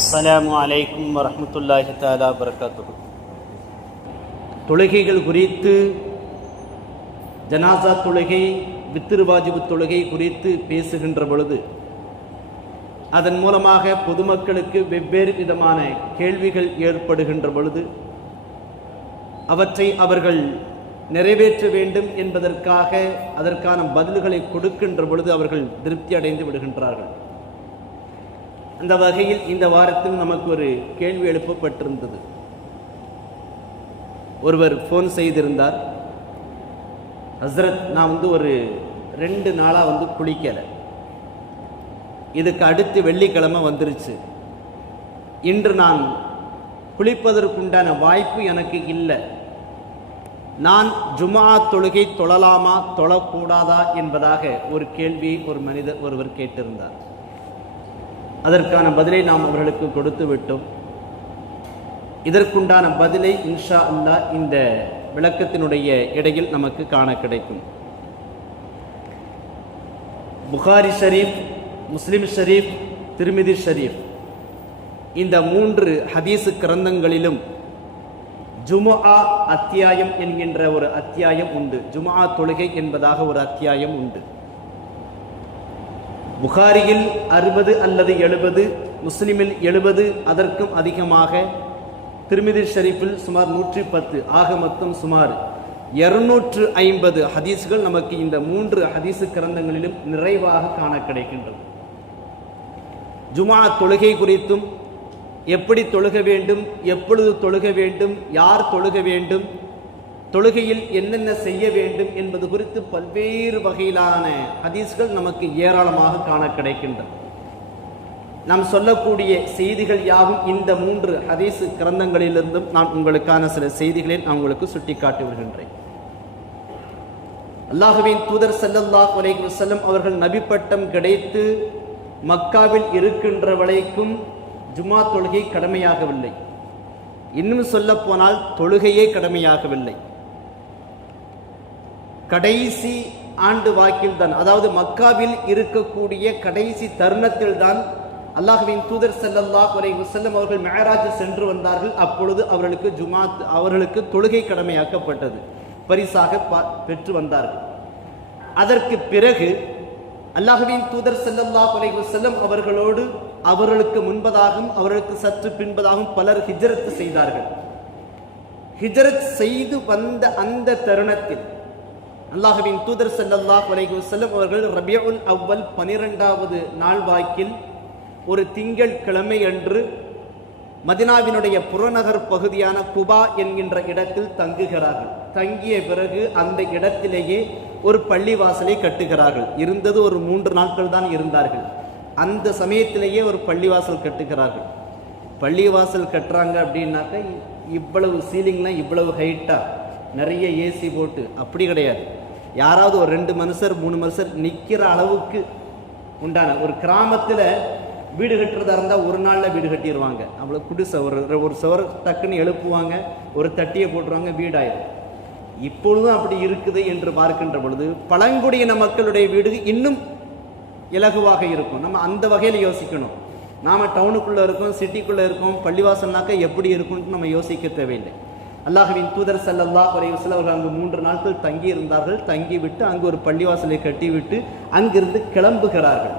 அஸ்லாம் வலைக்கம் வரமத்துல்லாஹி தாலா வரகாத்து தொழுகைகள் குறித்து ஜனாசா தொழுகை வித்திருவாஜிபு தொழுகை குறித்து பேசுகின்ற பொழுது அதன் மூலமாக பொதுமக்களுக்கு வெவ்வேறு விதமான கேள்விகள் ஏற்படுகின்ற பொழுது அவற்றை அவர்கள் நிறைவேற்ற வேண்டும் என்பதற்காக அதற்கான பதில்களை கொடுக்கின்ற பொழுது அவர்கள் திருப்தி அடைந்து விடுகின்றார்கள். அந்த வகையில் இந்த வாரத்தில் நமக்கு ஒரு கேள்வி எழுப்பப்பட்டிருந்தது. ஒருவர் ஃபோன் செய்திருந்தார் ஹஸ்ரத் நான் வந்து ஒரு ரெண்டு நாளாக வந்து குளிக்கலை. இதுக்கு அடுத்து வெள்ளிக்கிழமை வந்துருச்சு. இன்று நான் குளிப்பதற்குண்டான வாய்ப்பு எனக்கு இல்லை. நான் ஜுமா தொழுகை தொழலாமா தொழக்கூடாதா? என்பதாக ஒரு கேள்வியை ஒரு மனிதர் ஒருவர் கேட்டிருந்தார். அதற்கான பதிலை நாம் அவர்களுக்கு கொடுத்து விட்டோம். இதற்குண்டான பதிலை இன்ஷா அல்லா இந்த விளக்கத்தினுடைய இடையில் நமக்கு காண கிடைக்கும். புகாரி ஷரீஃப் முஸ்லிம் ஷரீஃப் திருமிதி ஷரீஃப். இந்த மூன்று ஹதீஸு கிரந்தங்களிலும் ஜுமுஆ அத்தியாயம் என்கின்ற ஒரு அத்தியாயம் உண்டு. ஜுமுஆ தொழுகை என்பதாக ஒரு அத்தியாயம் உண்டு. புகாரியில் அறுபது அல்லது எழுபது முஸ்லிமில் எழுபது அதற்கும் அதிகமாக. திருமிதி ஷரீஃபில் சுமார் நூற்றி பத்து ஆக மொத்தம் சுமார் இருநூற்று ஐம்பது ஹதீஸ்கள் நமக்கு இந்த மூன்று ஹதீஸு கிரந்தங்களிலும் நிறைவாக காண கிடைக்கின்றது. ஜுமா தொழுகை குறித்தும் எப்படி தொழுக வேண்டும் எப்பொழுது தொழுக வேண்டும் யார் தொழுக வேண்டும் தொழுகையில் என்னென்ன செய்ய வேண்டும் என்பது குறித்து பல்வேறு வகையிலான ஹதீஸ்கள் நமக்கு ஏராளமாக காண கிடைக்கின்றன. நாம் சொல்லக்கூடிய செய்திகள் யாவும் இந்த மூன்று ஹதீஸ் கிரந்தங்களிலிருந்தும் நான் உங்களுக்கான சில செய்திகளை நான் உங்களுக்கு சுட்டிக்காட்டி வருகின்றேன் அல்லாஹுவின் தூதர் ஸல்லல்லாஹு அலைஹி வஸல்லம் அவர்கள் நபிப்பட்டம் கிடைத்து மக்காவில் இருக்கின்ற வரைக்கும் ஜுமா தொழுகை கடமையாகவில்லை. இன்னும் சொல்ல போனால் தொழுகையே கடமையாகவில்லை. கடைசி ஆண்டு வாக்கில் தான் அதாவது மக்காவில் இருக்கக்கூடிய கடைசி தருணத்தில் தான் அல்லாஹுவின் தூதர் செல்லல்லாஹ் அலைஹி செல்லும் அவர்கள் மேராஜ் சென்று வந்தார்கள். அப்பொழுது அவர்களுக்கு ஜுமாத் அவர்களுக்கு தொழுகை கடமையாக்கப்பட்டது. பரிசாக பா- பெற்று வந்தார்கள். அதற்கு பிறகு அல்லாஹுவின் தூதர் செல்லல்லாஹ் அலைஹி செல்லும் அவர்களோடு அவர்களுக்கு முன்பதாகவும் அவர்களுக்கு சற்று பின்பதாகவும் பலர் ஹிஜரத் செய்தார்கள். ஹிஜரத் செய்து வந்த அந்த தருணத்தில் அல்லாஹுவின் தூதர் ஸல்லல்லாஹு அலைஹி செல்லும் அவர்கள் ரபியுல் அவ்வல் பனிரெண்டாவது நாள் வாக்கில் ஒரு திங்கள் கிழமை அன்று மதினாவினுடைய புறநகர் பகுதியான குபா என்கின்ற இடத்தில் தங்குகிறார்கள். தங்கிய பிறகு அந்த இடத்திலேயே ஒரு பள்ளிவாசலை கட்டுகிறார்கள். இருந்தது ஒரு மூன்று நாட்கள் தான் இருந்தார்கள். அந்த சமயத்திலேயே ஒரு பள்ளிவாசல் கட்டுகிறார்கள். பள்ளிவாசல் கட்டுறாங்க அப்படின்னாக்க இவ்வளவு சீலிங்லாம் இவ்வளவு ஹைட்டாக நிறைய ஏசி போட்டு அப்படி கிடையாது. யாராவது ஒரு ரெண்டு மனுஷர் மூணு மனுஷர் நிற்கிற அளவுக்கு உண்டான ஒரு கிராமத்தில் வீடு கட்டுறதா இருந்தால் ஒரு நாளில் வீடு கட்டிடுவாங்க அவ்வளோ குடிசை ஒரு ஒரு சுவர் டக்குன்னு எழுப்புவாங்க ஒரு தட்டியை போட்டுருவாங்க வீடாயிடும் இப்பொழுதும் அப்படி இருக்குது என்று பார்க்கின்ற பொழுது பழங்குடியின மக்களுடைய வீடு இன்னும் இலகுவாக இருக்கும். நம்ம அந்த வகையில் யோசிக்கணும். நாம் டவுனுக்குள்ளே இருக்கோம் சிட்டிக்குள்ளே இருக்கோம் பள்ளிவாசல்னாக்க எப்படி இருக்கும்னு நம்ம யோசிக்க தேவையில்லை. அல்லாஹுவின் தூதர் ஸல்லல்லாஹு அலைஹி வஸல்லம் அவர்கள் அங்கு மூன்று நாட்கள் தங்கி இருந்தார்கள் தங்கிவிட்டு அங்கு ஒரு பள்ளிவாசலை கட்டிவிட்டு அங்கிருந்து கிளம்புகிறார்கள்.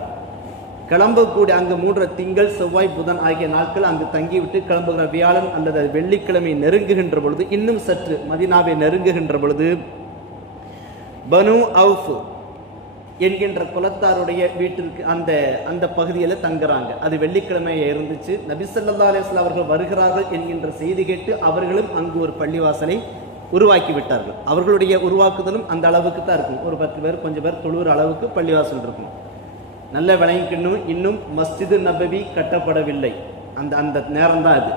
கிளம்பக்கூடிய அங்கு மூன்று திங்கள் செவ்வாய் புதன் ஆகிய நாட்கள் அங்கு தங்கிவிட்டு கிளம்புகிற வியாழன் அல்லது வெள்ளிக்கிழமை நெருங்குகின்ற பொழுது இன்னும் சற்று மதினாவை நெருங்குகின்ற பொழுது பனு அவுஃப் என்கின்ற குலத்தாருடைய வீட்டிற்கு அந்த அந்த பகுதியில் தங்குறாங்க. அது வெள்ளிக்கிழமை இருந்துச்சு. நபிசல்லா ஸல்லல்லாஹு அவர்கள் வருகிறார்கள் என்கின்ற செய்தி கேட்டு அவர்களும் அங்கு ஒரு பள்ளிவாசலை உருவாக்கி விட்டார்கள். அவர்களுடைய உருவாக்குதலும் அந்த அளவுக்கு தான் இருக்கும். ஒரு பத்து பேர் கொஞ்சம் பேர் தொழுகிற அளவுக்கு பள்ளிவாசல் இருக்கும். நல்ல விளங்கிக்கணும் இன்னும் மஸ்ஜிது நபவி கட்டப்படவில்லை. அந்த அந்த நேரம் தான் அது.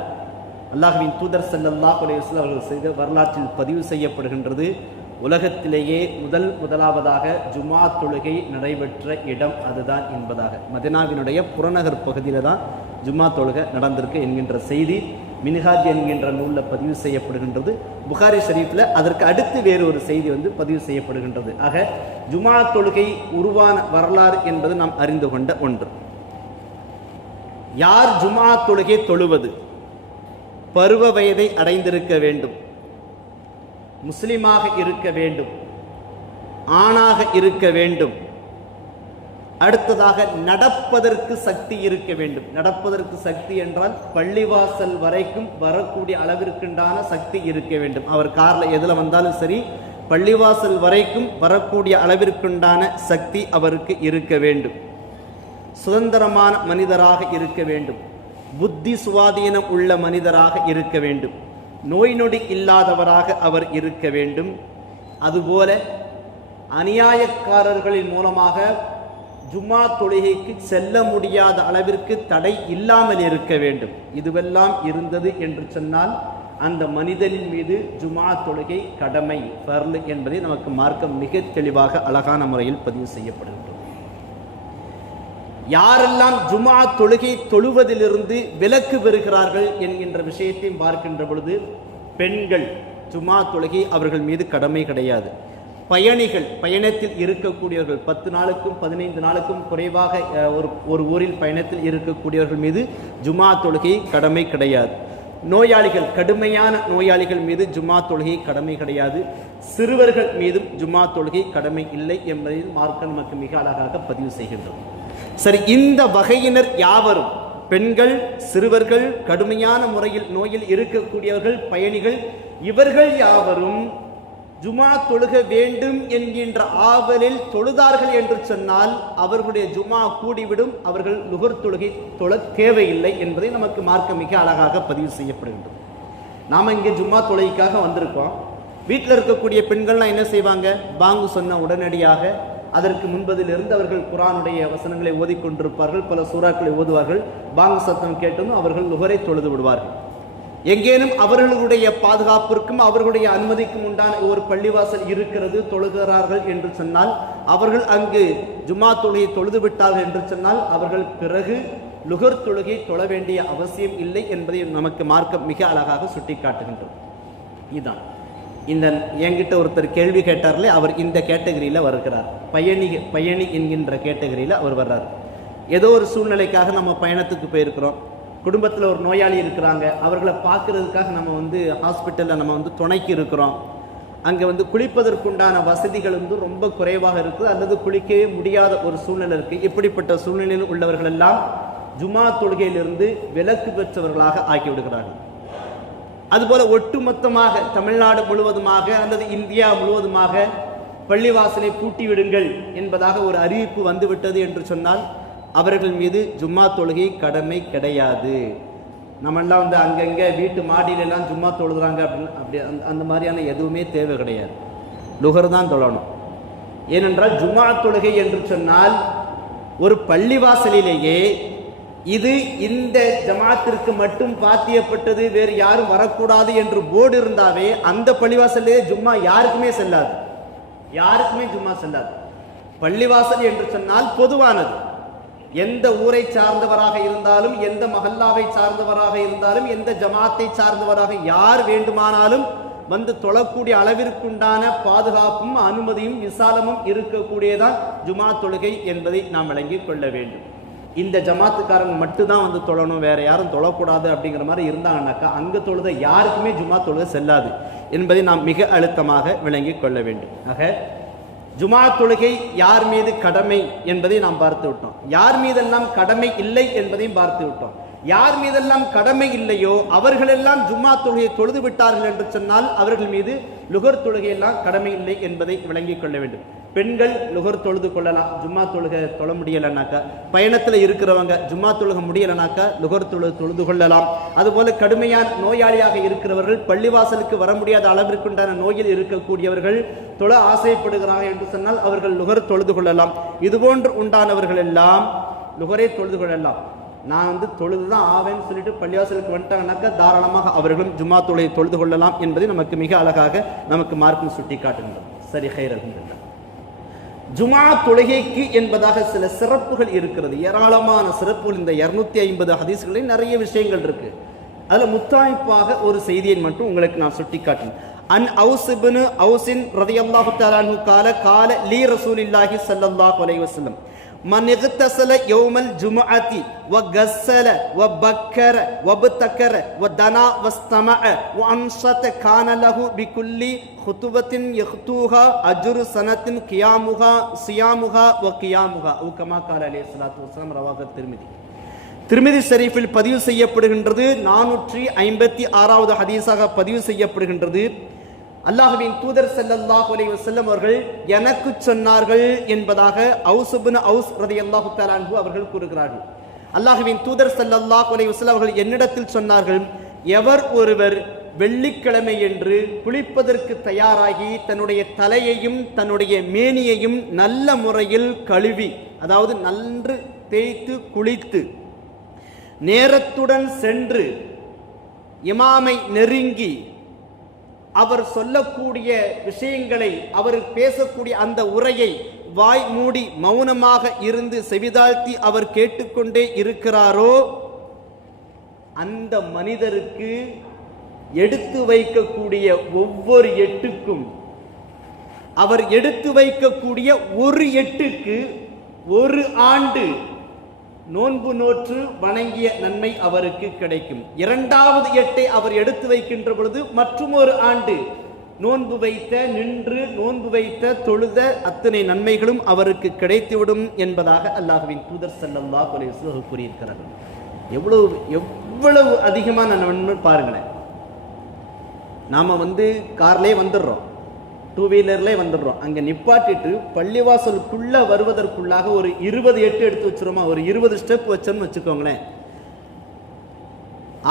அல்லாஹ்வின் தூதர் ஸல்லல்லாஹு அலைஹி அவர்கள் செய்த வரலாற்றில் பதிவு செய்யப்படுகின்றது. உலகத்திலேயே முதல் முதலாவதாக ஜுமா தொழுகை நடைபெற்ற இடம் அதுதான் என்பதாக. மதினாவினுடைய புறநகர் பகுதியில் தான் ஜும்மா தொழுகை நடந்திருக்கு என்கின்ற செய்தி மின்ஹாஜ் என்கின்ற நூலில் பதிவு செய்யப்படுகின்றது. புகாரி ஷரீஃபில் அதற்கு அடுத்து வேறு ஒரு செய்தி வந்து பதிவு செய்யப்படுகின்றது. ஆக ஜுமா தொழுகை உருவான வரலாறு என்பது நாம் அறிந்து கொண்ட ஒன்று. யார் ஜுமா தொழுகை தொழுவது? பருவ வயதை அடைந்திருக்க வேண்டும். முஸ்லிமாக இருக்க வேண்டும். ஆணாக இருக்க வேண்டும். அடுத்ததாக நடப்பதற்கு சக்தி இருக்க வேண்டும். நடப்பதற்கு சக்தி என்றால் பள்ளிவாசல் வரைக்கும் வரக்கூடிய அளவிற்குண்டான சக்தி இருக்க வேண்டும். அவர் கார்ல எதுல வந்தாலும் சரி பள்ளிவாசல் வரைக்கும் வரக்கூடிய அளவிற்குண்டான சக்தி அவருக்கு இருக்க வேண்டும். சுதந்திரமான மனிதராக இருக்க வேண்டும். புத்தி சுவாதீனம் உள்ள மனிதராக இருக்க வேண்டும். நோய் நொடி இல்லாதவராக அவர் இருக்க வேண்டும். அதுபோல அநியாயக்காரர்களின் மூலமாக ஜும்மா தொழுகைக்கு செல்ல முடியாத அளவிற்கு தடை இல்லாமல் இருக்க வேண்டும். இதுவெல்லாம் இருந்தது என்று சொன்னால் அந்த மனிதனின் மீது ஜுமா தொழுகை கடமை பர்லு என்பதை நமக்கு மார்க்கம் மிக தெளிவாக அழகான முறையில் பதிவு செய்யப்படுகின்றது யாரெல்லாம் ஜுமா தொழுகை தொழுவதிலிருந்து விலக்கு பெறுகிறார்கள் என்கின்ற விஷயத்தையும் பார்க்கின்ற பொழுது பெண்கள் ஜுமா தொழுகை அவர்கள் மீது கடமை கிடையாது. பயணிகள் பயணத்தில் இருக்கக்கூடியவர்கள் பத்து நாளுக்கும் பதினைந்து நாளுக்கும் குறைவாக ஒரு ஒரு ஊரில் பயணத்தில் இருக்கக்கூடியவர்கள் மீது ஜுமா தொழுகை கடமை கிடையாது. நோயாளிகள் கடுமையான நோயாளிகள் மீது ஜுமா தொழுகை கடமை கிடையாது. சிறுவர்கள் மீதும் ஜுமா தொழுகை கடமை இல்லை என்பதையும் மார்க்க நமக்கு மிக அழகாக பதிவு செய்கின்றோம் சரி இந்த வகையினர் யாவரும்? பெண்கள் சிறுவர்கள் கடுமையான முறையில் நோயில் இருக்கக்கூடியவர்கள் பயணிகள் இவர்கள் யாவரும் ஜுமா தொழுக வேண்டும் என்கின்ற ஆவலில் தொழுதார்கள் என்று சொன்னால் அவர்களுடைய ஜுமா கூடிவிடும் அவர்கள் நுகர் தொழுகை தொழ தேவையில்லை என்பதை நமக்கு மார்க்க மிக அழகாக பதிவு செய்யப்படுகின்றது. நாம் இங்கே ஜும்மா தொழுகைக்காக வந்திருக்கோம். வீட்டில் இருக்கக்கூடிய பெண்கள்லாம் என்ன செய்வாங்க? பாங்கு சொன்ன உடனடியாக அதற்கு முன்பதிலிருந்து அவர்கள் குரானுடைய வசனங்களை ஓதிக்கொண்டிருப்பார்கள் பல சூறாக்களை ஓதுவார்கள். பாங்க சத்தம் கேட்டதும் அவர்கள் நுகரை தொழுது விடுவார்கள். எங்கேனும் அவர்களுடைய பாதுகாப்பிற்கும் அவர்களுடைய அனுமதிக்கும் உண்டான ஒரு பள்ளிவாசல் இருக்கிறது தொழுகிறார்கள் என்று சொன்னால் அவர்கள் அங்கு ஜுமா தொழுகை தொழுது விட்டார்கள் என்று சொன்னால் அவர்கள் பிறகு லுகர் தொழுகை தொழ வேண்டிய அவசியம் இல்லை என்பதை நமக்கு மார்க்கம் மிக அழகாக சுட்டி காட்டுகின்றோம் இதுதான் இந்த என்கிட்ட ஒருத்தர் கேள்வி கேட்டார்லே அவர் இந்த கேட்டகரியில் வருகிறார். பயணி பயணி என்கின்ற கேட்டகரியில் அவர் வர்றார். ஏதோ ஒரு சூழ்நிலைக்காக நம்ம பயணத்துக்கு போயிருக்கிறோம். குடும்பத்தில் ஒரு நோயாளி இருக்கிறாங்க. அவர்களை பார்க்கறதுக்காக நம்ம வந்து ஹாஸ்பிட்டலில் நம்ம வந்து துணைக்கு இருக்கிறோம். அங்கே வந்து குளிப்பதற்குண்டான வசதிகள் வந்து ரொம்ப குறைவாக இருக்குது. அல்லது குளிக்கவே முடியாத ஒரு சூழ்நிலை இருக்குது இப்படிப்பட்ட சூழ்நிலையில் உள்ளவர்கள் எல்லாம் ஜுமா தொழுகையிலிருந்து விலக்கு பெற்றவர்களாக ஆக்கி விடுகிறார்கள். அதுபோல ஒட்டுமொத்தமாக தமிழ்நாடு முழுவதுமாக அல்லது இந்தியா முழுவதுமாக பள்ளிவாசலை பூட்டி விடுங்கள் என்பதாக ஒரு அறிவிப்பு வந்துவிட்டது என்று சொன்னால் அவர்கள் மீது ஜும்மா தொழுகை கடமை கிடையாது. நம்மெல்லாம் வந்து அங்கங்கே வீட்டு மாடியிலெல்லாம் ஜும்மா தொழுகிறாங்க அப்படின்னு அப்படி அந்த அந்த மாதிரியான எதுவுமே தேவை கிடையாது. லுகர் தான் தொழணும். ஏனென்றால் ஜும்மா தொழுகை என்று சொன்னால் ஒரு பள்ளிவாசலிலேயே இது இந்த ஜமாத்திற்கு மட்டும் பாத்தியப்பட்டது வேறு யாரும் வரக்கூடாது என்று போர்டு இருந்தாவே அந்த பள்ளிவாசல்லே ஜும்மா யாருக்குமே செல்லாது. யாருக்குமே ஜும்மா செல்லாது. பள்ளிவாசல் என்று சொன்னால் பொதுவானது. எந்த ஊரை சார்ந்தவராக இருந்தாலும் எந்த மஹல்லாவை சார்ந்தவராக இருந்தாலும் எந்த ஜமாத்தை சார்ந்தவராக யார் வேண்டுமானாலும் வந்து தொழக்கூடிய அளவிற்குண்டான பாதுகாப்பும் அனுமதியும் விசாலமும் இருக்கக்கூடியதான் ஜுமா தொழுகை என்பதை நாம் விளங்கிக் கொள்ள வேண்டும். இந்த ஜமாத்துக்காரங்க மட்டும்தான் வந்து தொழணும் வேற யாரும் தொழக்கூடாது அப்படிங்கிற மாதிரி இருந்தாங்கன்னாக்கா அங்கே தொழுத யாருக்குமே ஜுமா தொழுக செல்லாது என்பதை நாம் மிக அழுத்தமாக விளங்கி கொள்ள வேண்டும். ஆக ஜுமா தொழுகை யார் மீது கடமை என்பதை நாம் பார்த்து விட்டோம். யார் மீதெல்லாம் கடமை இல்லை என்பதையும் பார்த்து விட்டோம். யார் மீதெல்லாம் கடமை இல்லையோ அவர்களெல்லாம் ஜும்மா தொழுகையை தொழுது விட்டார்கள் என்று சொன்னால் அவர்கள் மீது லுகர் தொழுகையெல்லாம் கடமை இல்லை என்பதை விளங்கிக் கொள்ள வேண்டும். பெண்கள் லுகர் தொழுது கொள்ளலாம் ஜும்மா தொழுகை தொழ முடியலைனாக்கா. பயணத்தில் இருக்கிறவங்க ஜும்மா தொழுக முடியலைனாக்கா லுகர் தொழு தொழுது கொள்ளலாம். அதுபோல கடுமையான நோயாளியாக இருக்கிறவர்கள் பள்ளிவாசலுக்கு வர முடியாத அளவிற்குண்டான நோயில் இருக்கக்கூடியவர்கள் தொழ ஆசைப்படுகிறார்கள் என்று சொன்னால் அவர்கள் லுகர் தொழுது கொள்ளலாம். இதுபோன்று உண்டானவர்கள் எல்லாம் லுகரை தொழுது கொள்ளலாம். நான் வந்து தொழுது தான் ஆவேன்னு சொல்லிட்டு பள்ளிவாசலுக்கு வந்துட்டாங்கனாக்கா தாராளமாக அவர்களும் ஜும்மா தொலை தொழுது கொள்ளலாம் என்பதை நமக்கு மிக அழகாக நமக்கு மார்க்கம் சுட்டி காட்டுகின்றது சரி ஹைர் ஜுமா தொழுகைக்கு என்பதாக சில சிறப்புகள் இருக்கிறது. ஏராளமான சிறப்புகள். இந்த இருநூத்தி ஐம்பது ஹதீஸ்களில் நிறைய விஷயங்கள் இருக்கு. அதுல முத்தாய்ப்பாக ஒரு செய்தியை மட்டும் உங்களுக்கு நான் சுட்டி காட்டினேன் அன் அவுஸ் இப்னு அவுஸின் ரதியல்லாஹு தஆலா கால கால லீ ரசூலில்லாஹி ஸல்லல்லாஹு அலைவசல்லம் من اغتسل يوم الجمعة وغسل وبكر وابتكر ودنا واستمع وأنصت كان له بكل خطوة يخطوها أجر سنة قيامها صيامها وقيامها أو كما قال عليه الصلاة والسلام رواه الترمذي திருமிதி ஷரீஃபில் பதிவு செய்யப்படுகின்றது நானூற்றி ஐம்பத்தி ஆறாவது ஹதீஸாக பதிவு செய்யப்படுகின்றது அல்லாஹுவின் தூதர் செல்லல்லாஹ் அலைஹி செல்லும் அவர்கள் எனக்கு சொன்னார்கள் என்பதாக அவுசுபின் அவுஸ் ரதி அல்லாஹு தாலான்பு அவர்கள் கூறுகிறார்கள். அல்லாஹுவின் தூதர் செல்லல்லாஹ் அலைஹி வஸல்லம் அவர்கள் என்னிடத்தில் சொன்னார்கள் எவர் ஒருவர் வெள்ளிக்கிழமை என்று குளிப்பதற்கு தயாராகி தன்னுடைய தலையையும் தன்னுடைய மேனியையும் நல்ல முறையில் கழுவி அதாவது நன்று தேய்த்து குளித்து நேரத்துடன் சென்று இமாமை நெருங்கி அவர் சொல்லக்கூடிய விஷயங்களை அவர் பேசக்கூடிய அந்த உரையை வாய் மூடி மௌனமாக இருந்து செவிதாழ்த்தி அவர் கேட்டுக்கொண்டே இருக்கிறாரோ அந்த மனிதருக்கு எடுத்து வைக்கக்கூடிய ஒவ்வொரு எட்டுக்கும் அவர் எடுத்து வைக்கக்கூடிய ஒரு எட்டுக்கு ஒரு ஆண்டு நோன்பு நோற்று வணங்கிய நன்மை அவருக்கு கிடைக்கும். இரண்டாவது எட்டை அவர் எடுத்து வைக்கின்ற பொழுது மற்றும் ஒரு ஆண்டு நோன்பு வைத்த நின்று நோன்பு வைத்த தொழுத அத்தனை நன்மைகளும் அவருக்கு கிடைத்துவிடும் என்பதாக அல்லாஹுவின் தூதர் செல்லல்லா அலைஹி கூறியிருக்கிறார்கள். எவ்வளவு எவ்வளவு அதிகமான நன்மை பாருங்களேன். நாம் வந்து கார்லேயே வந்துடுறோம். டூ வீலர்லேயே வந்துடுறோம். அங்கே நிப்பாட்டிட்டு பள்ளிவாசலுக்குள்ளே வருவதற்குள்ளாக ஒரு இருபது எட்டு எடுத்து வச்சுருமா ஒரு இருபது ஸ்டெப் வச்சோம்னு வச்சுக்கோங்களேன்.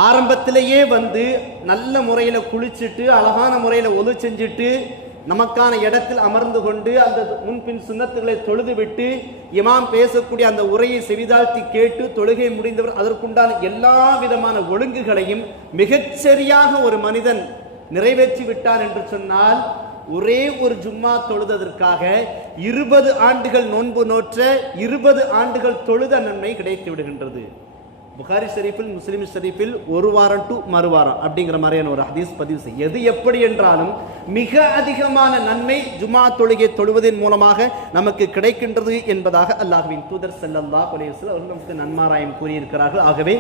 ஆரம்பத்திலேயே வந்து நல்ல முறையில் குளிச்சுட்டு அழகான முறையில் ஒது செஞ்சுட்டு நமக்கான இடத்தில் அமர்ந்து கொண்டு அந்த முன்பின் சுண்ணத்துகளை தொழுது விட்டு இமாம் பேசக்கூடிய அந்த உரையை செவிதாழ்த்தி கேட்டு தொழுகை முடிந்தவர் அதற்குண்டான எல்லா விதமான ஒழுங்குகளையும் மிகச்சரியாக ஒரு மனிதன் நிறைவேற்றி விட்டார் என்று சொன்னால் ஒரே ஒரு ஜும்மா தொழுததற்காக இருபது ஆண்டுகள் நோன்பு நோற்ற இருபது ஆண்டுகள் தொழுத நன்மை கிடைத்து விடுகின்றது. புகாரி ஷரீஃபில் முஸ்லிம் ஷரீஃபில் ஒரு வாரம் டு மறுவாரம் அப்படிங்கிற மாதிரியான ஒரு ஹதீஸ் பதிவு செய்ய எது எப்படி என்றாலும் மிக அதிகமான நன்மை ஜுமா தொழுகை தொழுவதன் மூலமாக நமக்கு கிடைக்கின்றது என்பதாக அல்லாஹ்வின் தூதர் செல்லல்லா அலைஹி அவர்கள் நமக்கு நன்மாராயம் கூறியிருக்கிறார்கள். ஆகவே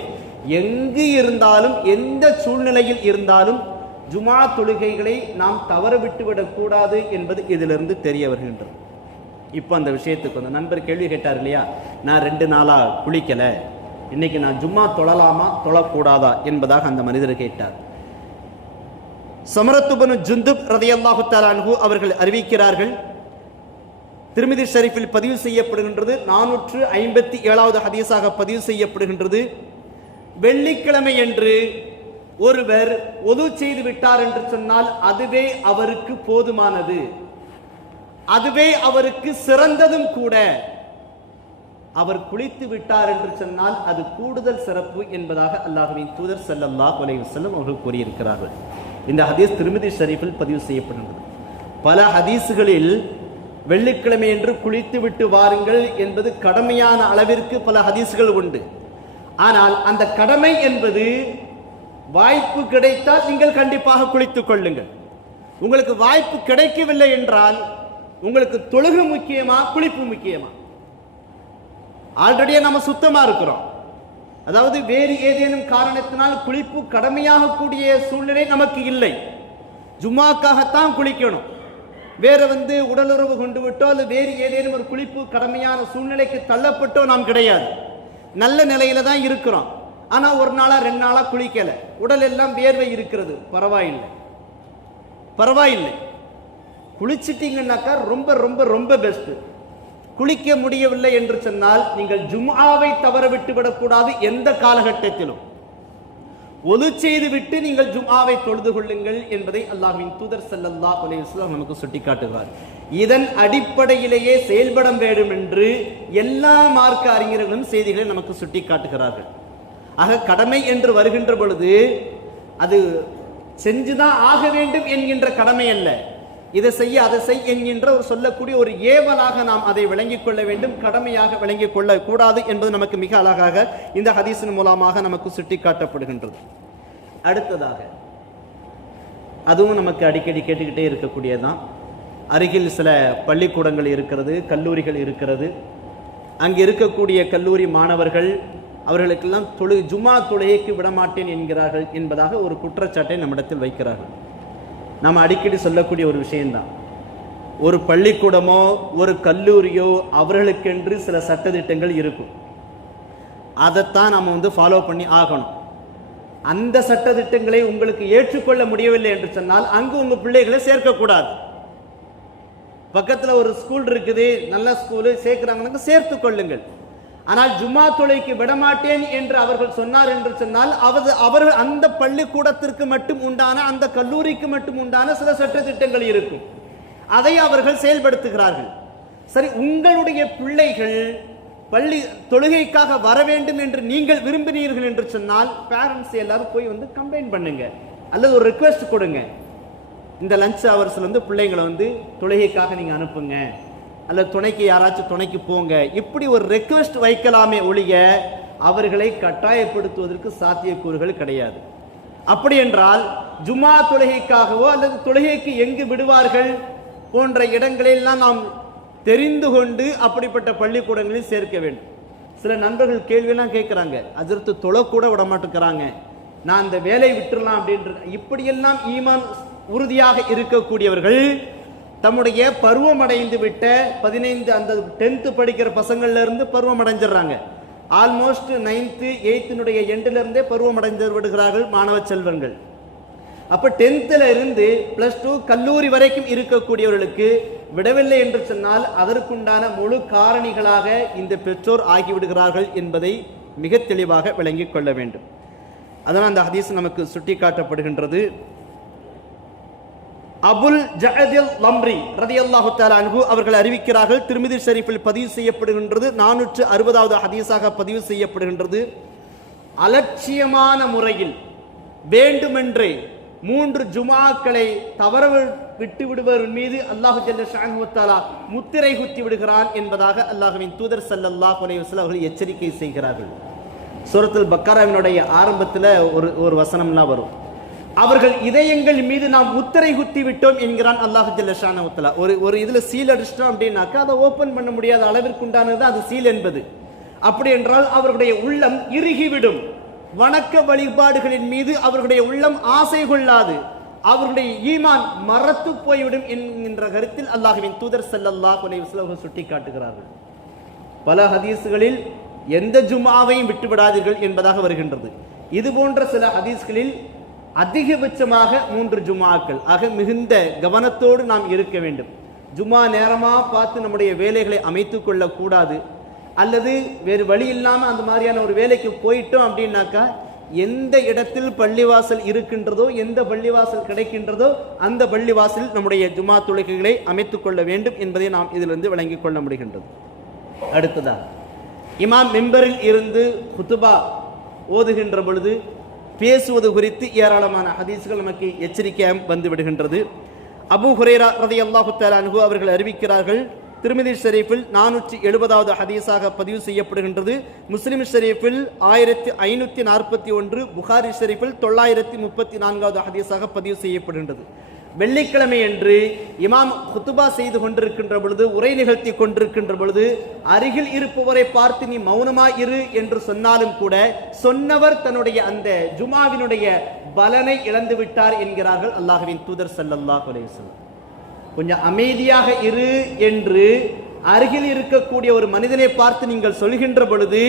எங்கு இருந்தாலும் எந்த சூழ்நிலையில் இருந்தாலும் ஜுமா தொழுகைகளை நாம் தவற விடக்கூடாது என்பது இதிலிருந்து தெரிய வருகின்றது இப்போ அந்த விஷயத்துக்கு அந்த நண்பர் கேள்வி கேட்டார் இல்லையா? நான் ரெண்டு நாளாக குளிக்கல. இன்னைக்கு நான் ஜும்மா தொழலாமா? தொழக்கூடாதா? என்பதாக அந்த மனிதர் கேட்டார். சமரத்துபனு ஜுந்துப் ரதியல்லாஹு அன்ஹு அவர்கள் அறிவிக்கிறார்கள் திருமிதி ஷெரீஃபில் பதிவு செய்யப்படுகின்றது. நானூற்று ஐம்பத்தி ஏழாவது ஹதீஸாக பதிவு செய்யப்படுகின்றது. வெள்ளிக்கிழமை என்று ஒருவர் ஒது செய்து விட்டார் என்று சொன்னால் அதுவே அவருக்கு போதுமானது. அதுவே அவருக்கு சிறந்ததும் கூட. அவர் குளித்து விட்டார் என்று சொன்னால் அது கூடுதல் சிறப்பு என்பதாக அல்லாஹுவின் தூதர் செல்லல்லா அலைஹி செல்லும் அவர்கள் கூறியிருக்கிறார்கள். இந்த ஹதீஸ் திருமதி ஷரீஃபில் பதிவு செய்யப்படுகிறது. பல ஹதீஸுகளில் வெள்ளிக்கிழமை என்று குளித்து விட்டு வாருங்கள் என்பது கடமையான அளவிற்கு பல ஹதீஸுகள் உண்டு. ஆனால் அந்த கடமை என்பது வாய்ப்பு கிடைத்தால் நீங்கள் கண்டிப்பாக குளித்துக் கொள்ளுங்கள். உங்களுக்கு வாய்ப்பு கிடைக்கவில்லை என்றால் உங்களுக்கு தொழுகு முக்கியமா குளிப்பு முக்கியமா? ஆல்ரெடியே நம்ம சுத்தமா இருக்கிறோம். அதாவது வேறு ஏதேனும் காரணத்தினால் குளிப்பு கடமையாக கூடிய சூழ்நிலை நமக்கு இல்லை. ஜும்மாக்காகத்தான் குளிக்கணும். வேற வந்து உடலுறவு கொண்டு விட்டோ அல்லது வேறு ஏதேனும் ஒரு குளிப்பு கடமையான சூழ்நிலைக்கு தள்ளப்பட்டோ நாம் கிடையாது. நல்ல நிலையில தான் இருக்கிறோம். ஆனால் ஒரு நாளாக ரெண்டு நாளாக குளிக்கலை. உடல் எல்லாம் வேர்வை இருக்கிறது. பரவாயில்லை. பரவாயில்லை. குளிச்சிட்டிங்கன்னாக்கா ரொம்ப ரொம்ப ரொம்ப பெஸ்ட்டு குளிக்க முடியவில்லை என்று சொன்னால் நீங்கள் ஜும்ஆவை தவற விட்டுவிடக்கூடாது எந்த காலகட்டத்திலும். ஒது செய்து விட்டு நீங்கள் ஜும்ஆவை தொழுது கொள்ளுங்கள் என்பதை அல்லாஹின் தூதர் சல்லல்லா அலைஹி நமக்கு சுட்டிக்காட்டுகிறார். இதன் அடிப்படையிலேயே செயல்பட வேண்டும் என்று எல்லா மார்க்க அறிஞர்களும் செய்திகளை நமக்கு சுட்டிக்காட்டுகிறார்கள். ஆக கடமை என்று வருகின்ற பொழுது அது செஞ்சுதான் ஆக வேண்டும் என்கின்ற கடமை அல்ல. இதை செய்ய அதை செய் என்கின்ற ஒரு சொல்லக்கூடிய ஒரு ஏவலாக நாம் அதை விளங்கிக் கொள்ள வேண்டும் கடமையாக விளங்கிக் கொள்ள கூடாது என்பது நமக்கு மிக அழகாக இந்த ஹதீஸின் மூலமாக நமக்கு சுட்டிக்காட்டப்படுகின்றது. அடுத்ததாக அதுவும் நமக்கு அடிக்கடி கேட்டுக்கிட்டே இருக்கக்கூடியதுதான். அருகில் சில பள்ளிக்கூடங்கள் இருக்கிறது கல்லூரிகள் இருக்கிறது. அங்கே இருக்கக்கூடிய கல்லூரி மாணவர்கள் அவர்களுக்கெல்லாம் தொழு ஜுமா தொழுகைக்கு விடமாட்டேன் என்கிறார்கள் என்பதாக ஒரு குற்றச்சாட்டை நம்மிடத்தில் வைக்கிறார்கள். நாம் அடிக்கடி சொல்லக்கூடிய ஒரு விஷயம்தான். ஒரு பள்ளிக்கூடமோ ஒரு கல்லூரியோ அவர்களுக்கென்று சில சட்டதிட்டங்கள் இருக்கும். அதைத்தான் நம்ம வந்து ஃபாலோ பண்ணி ஆகணும். அந்த சட்டதிட்டங்களை உங்களுக்கு ஏற்றுக்கொள்ள முடியவில்லை என்று சொன்னால் அங்கு உங்கள் பிள்ளைகளை சேர்க்கக்கூடாது. பக்கத்தில் ஒரு ஸ்கூல் இருக்குது நல்ல ஸ்கூலு சேர்க்குறாங்கன்னா சேர்த்து கொள்ளுங்கள். ஆனால் ஜும்மா தொலைக்கு விடமாட்டேன் என்று அவர்கள் சொன்னார் என்று சொன்னால் அவர் அவர்கள் அந்த பள்ளிக்கூடத்திற்கு மட்டும் உண்டான அந்த கல்லூரிக்கு மட்டும் உண்டான சில சட்ட திட்டங்கள் இருக்கும். அதை அவர்கள் செயல்படுத்துகிறார்கள். சரி உங்களுடைய பிள்ளைகள் பள்ளி தொழுகைக்காக வர வேண்டும் என்று நீங்கள் விரும்பினீர்கள் என்று சொன்னால் பேரண்ட்ஸ் எல்லாரும் போய் வந்து கம்ப்ளைண்ட் பண்ணுங்க. அல்லது ஒரு ரிக்வெஸ்ட் கொடுங்க. இந்த லஞ்ச் ஹவர்ஸ்ல வந்து பிள்ளைங்களை வந்து தொழுகைக்காக நீங்க அனுப்புங்க. அல்லது துணைக்கு யாராச்சும் துணைக்கு போங்க. இப்படி ஒரு ரெக்வெஸ்ட் வைக்கலாமே ஒழிய அவர்களை கட்டாயப்படுத்துவதற்கு சாத்தியக்கூறுகள் கிடையாது. அப்படி என்றால் ஜுமா தொழுகைக்காகவோ அல்லது தொழுகைக்கு எங்கு விடுவார்கள் போன்ற இடங்களெல்லாம் நாம் தெரிந்து கொண்டு அப்படிப்பட்ட பள்ளிக்கூடங்களில் சேர்க்க வேண்டும். சில நண்பர்கள் கேள்வியெல்லாம் கேட்குறாங்க. அதிர்த்து தொழக்கூட விட மாட்டேங்கிறாங்க. நான் இந்த வேலை விட்டுடலாம் அப்படின்ற இப்படியெல்லாம் ஈமான் உறுதியாக இருக்கக்கூடியவர்கள் தம்முடைய பருவம் அடைந்து விட்ட பதினைந்து அந்த டென்த்து படிக்கிற பசங்கள்ல இருந்து பருவம் அடைஞ்சிடுறாங்க ஆல்மோஸ்ட் நைன்த்து எயித்தினுடைய எண்டிலிருந்தே பருவம் அடைந்து விடுகிறார்கள் மாணவ செல்வங்கள். அப்ப டென்த்தில் இருந்து பிளஸ் டூ கல்லூரி வரைக்கும் இருக்கக்கூடியவர்களுக்கு விடவில்லை என்று சொன்னால் அதற்குண்டான முழு காரணிகளாக இந்த பெற்றோர் ஆகிவிடுகிறார்கள் என்பதை மிக தெளிவாக விளங்கிக் கொள்ள வேண்டும். அதனால் அந்த ஹதீஸ் நமக்கு சுட்டிக்காட்டப்படுகின்றது. அபுல் ஜஹதில் லம்ரி ரதி அல்லாஹு அன்பு அவர்கள் அறிவிக்கிறார்கள். திருமிதி ஷரீஃபில் பதிவு செய்யப்படுகின்றது. நானூற்று அறுபதாவது ஹதீஸாக பதிவு செய்யப்படுகின்றது. அலட்சியமான முறையில் வேண்டுமென்றே மூன்று ஜுமாக்களை தவற விட்டு விடுவர் மீது அல்லாஹு ஜல்ல முத்திரை குத்தி விடுகிறான் என்பதாக அல்லாஹுவின் தூதர் சல்லாஹ் அலைஹி அவர்கள் எச்சரிக்கை செய்கிறார்கள். சூரத்தில் பக்காராவினுடைய ஆரம்பத்தில் ஒரு ஒரு வசனம்லாம் வரும். அவர்கள் இதயங்கள் மீது நாம் முத்திரை குத்தி விட்டோம் என்கிறான் அல்லாஹ் ஜல்லஷான ஒரு ஒரு இதில் சீல் அடிச்சிட்டோம் அப்படின்னாக்கா அதை ஓப்பன் பண்ண முடியாத அளவிற்கு உண்டானது அது சீல் என்பது. அப்படி என்றால் அவர்களுடைய உள்ளம் இறுகிவிடும். வணக்க வழிபாடுகளின் மீது அவர்களுடைய உள்ளம் ஆசை கொள்ளாது. அவர்களுடைய ஈமான் மறத்து போய்விடும் என்கின்ற கருத்தில் அல்லாஹுவின் தூதர் செல்லல்லா அலைஹி சுட்டி காட்டுகிறார்கள் பல ஹதீஸ்களில் எந்த ஜும்மாவையும் விட்டுவிடாதீர்கள் என்பதாக வருகின்றது. இது போன்ற சில ஹதீஸ்களில் அதிகபட்சமாக மூன்று ஜுமாக்கள் ஆக மிகுந்த கவனத்தோடு நாம் இருக்க வேண்டும். ஜும்மா நேரமாக பார்த்து நம்முடைய வேலைகளை அமைத்து கொள்ளக்கூடாது. அல்லது வேறு வழி இல்லாமல் அந்த மாதிரியான ஒரு வேலைக்கு போயிட்டோம் அப்படின்னாக்கா எந்த இடத்தில் பள்ளிவாசல் இருக்கின்றதோ எந்த பள்ளிவாசல் கிடைக்கின்றதோ அந்த பள்ளிவாசல் நம்முடைய ஜுமா தொழுகைகளை அமைத்துக் கொள்ள வேண்டும் என்பதை நாம் இதிலிருந்து விளங்கிக் கொள்ள முடிகின்றது. அடுத்ததாக இமாம் மெம்பரில் இருந்து குத்துபா ஓதுகின்ற பொழுது பேசுவது குறித்து ஏராளமான ஹதீஸ்கள் நமக்கு எச்சரிக்கையாக வந்து விடுகின்றது அபு ஹுரேரா ரதி அல்லாஹு அன்ஹு அவர்கள் அறிவிக்கிறார்கள் திருமதி ஷெரீஃபில் நானூற்றி எழுபதாவது ஹதீஸாக பதிவு செய்யப்படுகின்றது. முஸ்லிம் ஷெரீஃபில் ஆயிரத்தி ஐநூற்றி நாற்பத்தி ஒன்று புகாரி ஷெரீஃபில் தொள்ளாயிரத்தி முப்பத்தி நான்காவது ஹதீஸாக பதிவு செய்யப்படுகின்றது. வெள்ளிக்கிழமை அன்று இமாம் குத்துபா செய்து கொண்டிருக்கின்ற பொழுது உரை நிகழ்த்தி கொண்டிருக்கின்ற பொழுது அருகில் இருப்பவரை பார்த்து நீ மௌனமா இரு என்று சொன்னாலும் கூட சொன்னவர் தன்னுடைய அந்த ஜுமாவினுடைய பலனை இழந்து விட்டார் என்கிறார்கள் அல்லாஹுவின் தூதர் சல்லல்லாஹ் அலைஹி கொஞ்சம் அமைதியாக இரு என்று அருகில் இருக்கக்கூடிய ஒரு மனிதனை பார்த்து நீங்கள் சொல்கின்ற பொழுது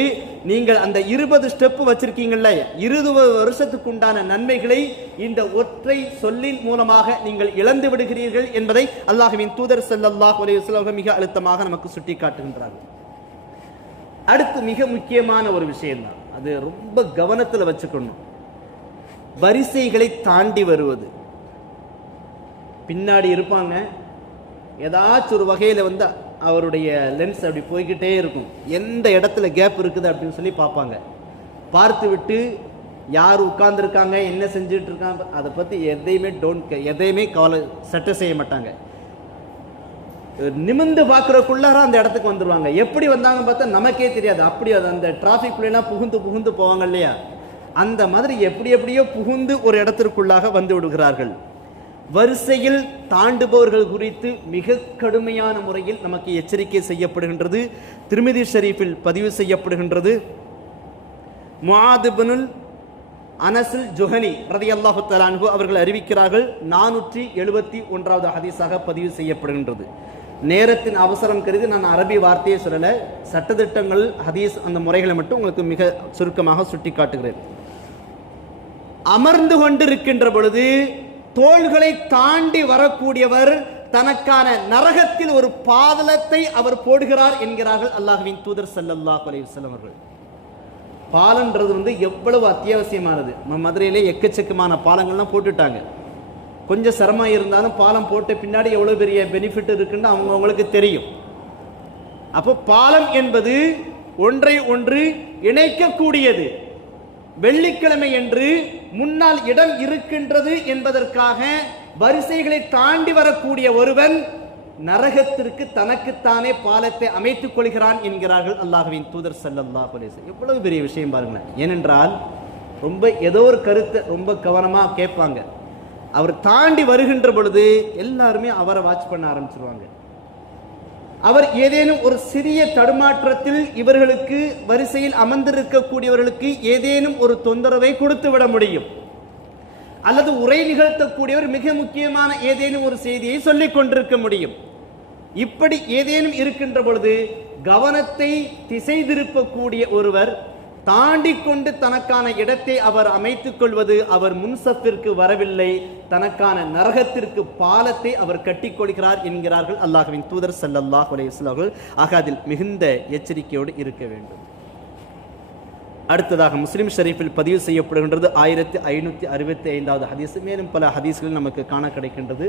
நீங்கள் அந்த இருபது ஸ்டெப் வச்சிருக்கீங்கல்ல இருபது வருஷத்துக்கு உண்டான நன்மைகளை இந்த ஒற்றை சொல்லின் மூலமாக நீங்கள் இழந்து விடுகிறீர்கள் என்பதை அல்லாஹுவின் தூதர் ஸல்லல்லாஹு அலைஹி மிக அழுத்தமாக நமக்கு சுட்டி காட்டுகின்றார்கள் அடுத்து மிக முக்கியமான ஒரு விஷயம்தான் அது ரொம்ப கவனத்தில் வச்சுக்கணும். வரிசைகளை தாண்டி வருவது. பின்னாடி இருப்பாங்க. ஏதாச்சும் ஒரு வகையில் வந்து அவருடைய லென்ஸ் அப்படி போய்கிட்டே இருக்கும். எந்த இடத்துல கேப் இருக்குது அப்படின்னு சொல்லி பார்ப்பாங்க. பார்த்து விட்டு யார் உட்கார்ந்துருக்காங்க என்ன செஞ்சுட்டு இருக்காங்க அதை பற்றி எதையுமே டோன்ட் எதையுமே கவலை சட்டை செய்ய மாட்டாங்க. நிமிந்து பார்க்குறக்குள்ளார அந்த இடத்துக்கு வந்துடுவாங்க எப்படி வந்தாங்க பார்த்தா நமக்கே தெரியாது. அப்படி அது அந்த டிராஃபிக்லாம் புகுந்து புகுந்து போவாங்க இல்லையா? அந்த மாதிரி எப்படி எப்படியோ புகுந்து ஒரு இடத்திற்குள்ளாக வந்து விடுகிறார்கள். வரிசையில் தாண்டுபவர்கள் குறித்து மிக கடுமையான முறையில் நமக்கு எச்சரிக்கை செய்யப்படுகின்றது. திருமிதி ஷரீஃபில் பதிவு செய்யப்படுகின்றது. முஆதுபனுல் அனசுல் ஜுஹனி ரதியல்லாஹு தலான்ஹு அவர்கள் அறிவிக்கிறார்கள் நானூற்றி எழுபத்தி ஒன்றாவது ஹதீஸாக பதிவு செய்யப்படுகின்றது. நேரத்தின் அவசரம் கருதி நான் அரபி வார்த்தையை சொல்லலை சட்டதிட்டங்கள் ஹதீஸ் அந்த முறைகளை மட்டும் உங்களுக்கு மிக சுருக்கமாக சுட்டி காட்டுகிறேன் அமர்ந்து கொண்டிருக்கின்ற பொழுது தோள்களை தாண்டி வரக்கூடியவர் தனக்கான நரகத்தில் ஒரு பாதலத்தை அவர் போடுகிறார் என்கிறார்கள் அல்லாஹ்வின் தூதர் சல்லல்லா அலைஹி அவர்கள். பாலன்றது வந்து எவ்வளவு அத்தியாவசியமானது. நம்ம மதுரையிலே எக்கச்சக்கமான பாலங்கள்லாம் போட்டுட்டாங்க. கொஞ்சம் சிரமம் இருந்தாலும் பாலம் போட்ட பின்னாடி எவ்வளோ பெரிய பெனிஃபிட் இருக்குன்னு அவங்க அவங்களுக்கு தெரியும். அப்போ பாலம் என்பது ஒன்றை ஒன்று இணைக்கக்கூடியது. வெள்ளிக்கிழமை என்று முன்னால் இடம் இருக்கின்றது என்பதற்காக வரிசைகளை தாண்டி வரக்கூடிய ஒருவன் நரகத்திற்கு தனக்குத்தானே பாலத்தை அமைத்துக் கொள்கிறான் என்கிறார்கள் அல்லாஹுவின் தூதர் செல்லல்லா அலைஹி எவ்வளவு பெரிய விஷயம் பாருங்களேன். ஏனென்றால் ரொம்ப ஏதோ ஒரு கருத்தை ரொம்ப கவனமாக கேட்பாங்க. அவர் தாண்டி வருகின்ற பொழுது எல்லாருமே அவரை வாட்ச் பண்ண ஆரம்பிச்சிருவாங்க. அவர் ஏதேனும் ஒரு சிறிய தடுமாற்றத்தில் இவர்களுக்கு வரிசையில் அமர்ந்திருக்கக்கூடியவர்களுக்கு ஏதேனும் ஒரு தொந்தரவை கொடுத்து விட முடியும். அல்லது உரை நிகழ்த்தக்கூடியவர் மிக முக்கியமான ஏதேனும் ஒரு செய்தியை சொல்லிக் கொண்டிருக்க முடியும். இப்படி ஏதேனும் இருக்கின்ற பொழுது கவனத்தை திசை திருப்பக்கூடிய ஒருவர் தாண்டி கொண்டு தனக்கான இடத்தை அவர் அமைத்துக் கொள்வது அவர் முன்சப்பிற்கு வரவில்லை. தனக்கான நரகத்திற்கு பாலத்தை அவர் கட்டிக்கொள்கிறார் என்கிறார்கள் அல்லாஹுவின் தூதர் ஸல்லல்லாஹு அவர்கள். ஆக அதில் மிகுந்த எச்சரிக்கையோடு இருக்க வேண்டும். அடுத்ததாக முஸ்லிம் ஷரீஃபில் பதிவு செய்யப்படுகின்றது ஆயிரத்தி ஐநூற்றி அறுபத்தி ஐந்தாவது ஹதீஸ். மேலும் பல ஹதீஸ்கள் நமக்கு காண கிடைக்கின்றது.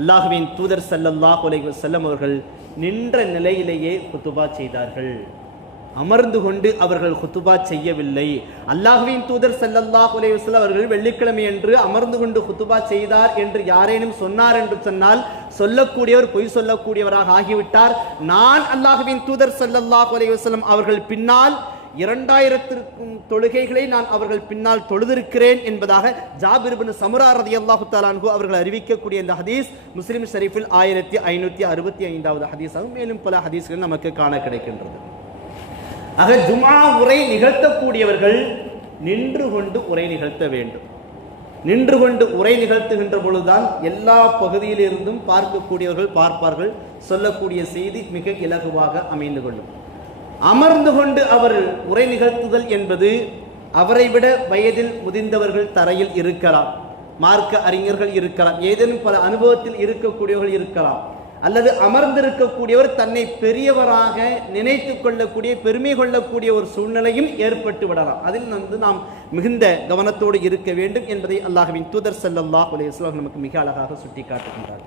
அல்லாஹுவின் தூதர் சல்லல்லாஹ் அலைஹி செல்லம் அவர்கள் நின்ற நிலையிலேயே குத்துபா செய்தார்கள். அமர்ந்து கொண்டு அவர்கள் குத்துபா செய்யவில்லை. அல்லாஹுவின் தூதர் ஸல்லல்லாஹு அலைஹி அவர்கள் வெள்ளிக்கிழமை என்று அமர்ந்து கொண்டு குத்துபா செய்தார் என்று யாரேனும் சொன்னார் என்று சொன்னால் சொல்லக்கூடியவர் பொய் சொல்லக்கூடியவராக ஆகிவிட்டார். நான் அல்லாஹுவின் தூதர் ஸல்லல்லாஹு அலைஹி அவர்கள் பின்னால் இரண்டாயிரத்திற்கும் தொழுகைகளை நான் அவர்கள் பின்னால் தொழுதிருக்கிறேன் என்பதாக ஜாபிர்பின் சமுரா ரதி அல்லாஹு தாலான்கு அவர்கள் அறிவிக்கக்கூடிய இந்த ஹதீஸ் முஸ்லிம் ஷரீஃபில் ஆயிரத்தி ஐநூற்றி அறுபத்தி ஐந்தாவது ஹதீஸாகும். மேலும் பல ஹதீஸ்கள் நமக்கு காண கிடைக்கின்றது. ஆக ஜுமா உரை நிகழ்த்தக்கூடியவர்கள் நின்று கொண்டு உரை நிகழ்த்த வேண்டும். நின்று கொண்டு உரை நிகழ்த்துகின்ற பொழுதுதான் எல்லா பகுதியிலிருந்தும் பார்க்கக்கூடியவர்கள் பார்ப்பார்கள். சொல்லக்கூடிய செய்தி மிக இலகுவாக அமைந்து கொள்ளும். அமர்ந்து கொண்டு அவர் உரை நிகழ்த்துதல் என்பது அவரை விட வயதில் முதிர்ந்தவர்கள் தரையில் இருக்கலாம். மார்க்க அறிஞர்கள் இருக்கலாம். ஏதேனும் பல அனுபவத்தில் இருக்கக்கூடியவர்கள் இருக்கலாம். அல்லது அமர்ந்திருக்கக்கூடியவர் தன்னை பெரியவராக நினைத்து கொள்ளக்கூடிய பெருமை கொள்ளக்கூடிய ஒரு சூழ்நிலையும் ஏற்பட்டு விடலாம். அதில் வந்து நாம் மிகுந்த கவனத்தோடு இருக்க வேண்டும் என்பதை அல்லாஹுவின் தூதர் செல்லல்லாஹ் அலைஹி நமக்கு மிக அழகாக சுட்டி காட்டுகின்றார்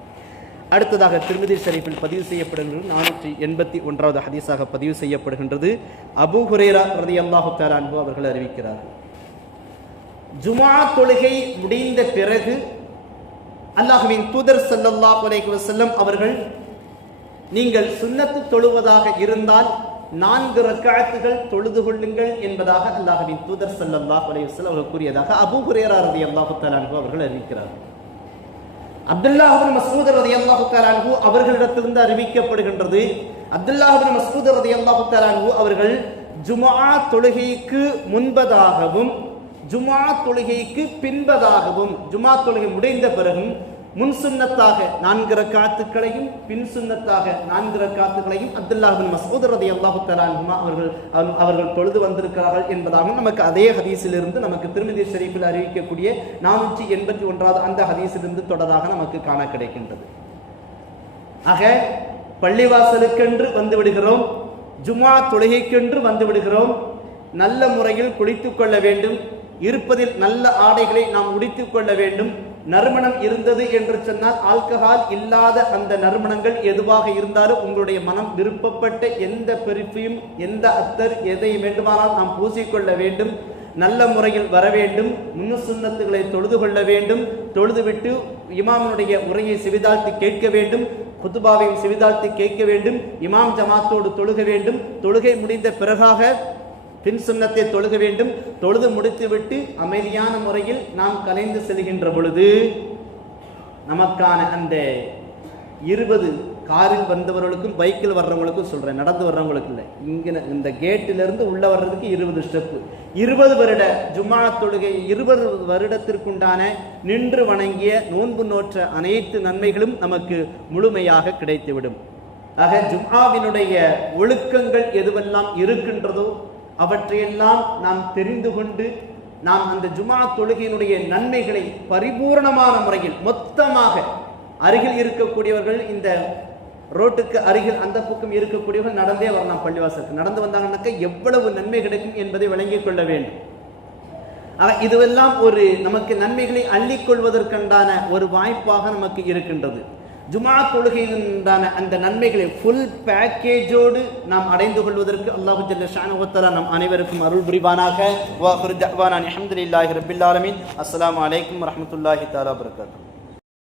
அடுத்ததாக திருமதி ஷரீஃபில் பதிவு செய்யப்படுகின்றது. நானூற்றி எண்பத்தி ஒன்றாவது ஹதீஸாக பதிவு செய்யப்படுகின்றது. அபூ ஹுரேரா ரதி அல்லாஹு அன்பு அவர்கள் அறிவிக்கிறார்கள் ஜுமா தொழுகை முடிந்த பிறகு அல்லாஹ்வின் தூதர் ஸல்லல்லாஹு அலைஹி வஸல்லம் அவர்கள் நீங்கள் சுன்னத்து தொழுவதாக இருந்தால் நான்கு ரக்காத்துகள் தொழுது கொள்ளுங்கள் என்பதாக அல்லாஹுவின் தூதர் ஸல்லல்லாஹு அலைஹி அவர்கள் கூறியதாக அபு குரேரா ரதி அல்லாஹு தலான்கு அவர்கள் அறிவிக்கிறார்கள் அப்துல்லாஹின் இப்னு ரதி அல்லாஹு தலான்கு அவர்களிடத்திலிருந்து அறிவிக்கப்படுகின்றது அப்துல்லாஹின் இப்னு ரதி அல்லாஹு தலான்கு அவர்கள் ஜுமா தொழுகைக்கு முன்பதாகவும் ஜுமா தொழுகைக்கு பின்பதாகவும் ஜுமா தொழுகை முடிந்த பிறகும் முன் சுன்னத்தாக நான்கு ரக்காத்துக்களையும் பின் சுண்ணத்தாக நான்கு ரக்காத்துக்களையும் அப்துல்லாஹ் பின் மஸ்ஊத் ரலியல்லாஹு தஆலா அவர்கள் அவர்கள் பொழுது வந்திருக்கிறார்கள் என்பதாகவும் நமக்கு அதே ஹதீஸிலிருந்து நமக்கு திருமதி ஷரீஃபில் அறிவிக்கக்கூடிய நானூற்றி எண்பத்தி ஒன்றாவது அந்த ஹதீஸிலிருந்து தொடராக நமக்கு காண கிடைக்கின்றது. ஆக பள்ளிவாசலுக்கென்று வந்து விடுகிறோம் ஜுமா தொழுகைக்கென்று வந்து விடுகிறோம் நல்ல முறையில் குளித்துக் கொள்ள வேண்டும் இருப்பதில் நல்ல ஆடைகளை நாம் உடித்துக் கொள்ள வேண்டும் நறுமணம் இருந்தது என்று சொன்னால் ஆல்கஹால் இல்லாத அந்த நறுமணங்கள் எதுவாக இருந்தாலும் உங்களுடைய மனம் விருப்பப்பட்ட எந்த பெர்ஃப்யூம் எந்த அத்தர் எதை வேண்டுமானால் நாம் பூசிக்கொள்ள வேண்டும். நல்ல முறையில் வர வேண்டும். முன்னு சுன்னத்துகளை தொழுது கொள்ள வேண்டும். தொழுதுவிட்டு இமாமனுடைய உரையை செவிதாழ்த்தி கேட்க வேண்டும். குத்துபாவையும் செவிதாழ்த்தி கேட்க வேண்டும். இமாம் ஜமாத்தோடு தொழுக வேண்டும். தொழுகை முடிந்த பிறகாக பின் சுண்ணத்தை தொழுக வேண்டும். தொழுது முடித்துவிட்டு அமைதியான முறையில் நாம் கலைந்து செல்கின்ற பொழுது நமக்கான அந்த இருபது காரில் வந்தவர்களுக்கும் பைக்கில் வர்றவங்களுக்கும் சொல்கிறேன் நடந்து வர்றவங்களுக்கு இல்லை. இங்கே இந்த கேட்டிலிருந்து இருந்து வர்றதுக்கு இருபது ஸ்டெப்பு. இருபது வருட ஜும்மா தொழுகை இருபது வருடத்திற்குண்டான நின்று வணங்கிய நோன்பு நோற்ற அனைத்து நன்மைகளும் நமக்கு முழுமையாக கிடைத்துவிடும். ஆக ஜும்மாவினுடைய ஒழுக்கங்கள் எதுவெல்லாம் இருக்கின்றதோ அவற்றையெல்லாம் நாம் தெரிந்து கொண்டு நாம் அந்த ஜுமா தொழுகையினுடைய நன்மைகளை பரிபூரணமான முறையில் மொத்தமாக அருகில் இருக்கக்கூடியவர்கள் இந்த ரோட்டுக்கு அருகில் அந்த பக்கம் இருக்கக்கூடியவர்கள் நடந்தே வரலாம் பள்ளிவாசலுக்கு. நடந்து வந்தாங்கன்னாக்கா எவ்வளவு நன்மை கிடைக்கும் என்பதை விளங்கிக் கொள்ள வேண்டும். ஆக இதுவெல்லாம் ஒரு நமக்கு நன்மைகளை அள்ளிக்கொள்வதற்குண்டான ஒரு வாய்ப்பாக நமக்கு இருக்கின்றது. ஜுமா தொழுகையினுண்டான அந்த நன்மைகளை ஃபுல் பேக்கேஜோடு நாம் அடைந்து கொள்வதற்கு அல்லாஹு ஜல்ல ஷானுவத்தலா நம் அனைவருக்கும் அருள் புரிவானாக. வாஹுர் தவானான் அஹமதுல்லாஹி ரபில்லாலமின் அஸ்லாம் வலைக்கம் அலைக்கும் தாலா தஆலா